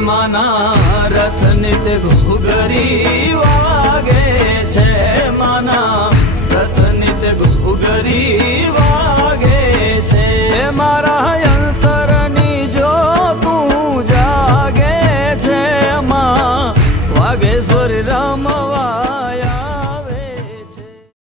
માના રથ નિત ઘુઘરી વાગે છે માના. રથ નિત ઘુઘરી વાગે છે મારા અંતરની જો તું જાગે છે માં. વાગેશ્વર રામ